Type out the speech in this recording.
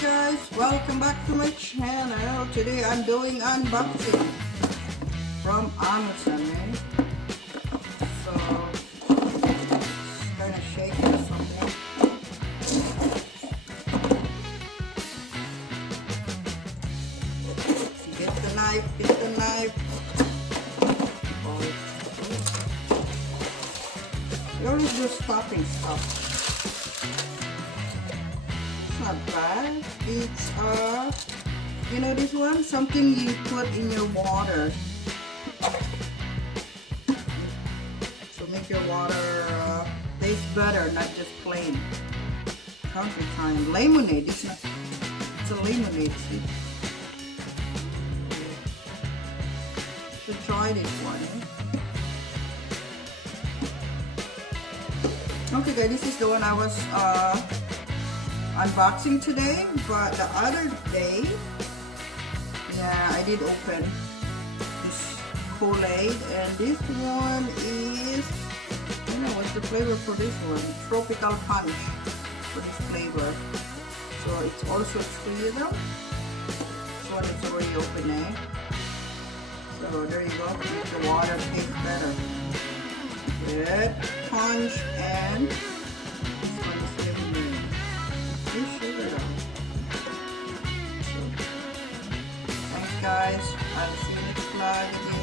guys, welcome back to my channel. Today I'm doing unboxing from Amazon, eh? So kind of shaky or something. Get the knife, get the knife. Oh, you always do stuffing stuff. Not bad. It's you know this one, something you put in your water to make your water taste better, not just plain. Country time lemonade. It's a lemonade. See? Should try this one. Eh? Okay, guys, this is the one I was unboxing today, but the other day, yeah, I did open this Kool-Aid, and this one is, I don't know what's the flavor for this one, tropical punch for this flavor. So it's also 3 of them. This one is already open, eh? So there you go, make the water taste better. Good punch, and thanks guys, I'll see you next vlog.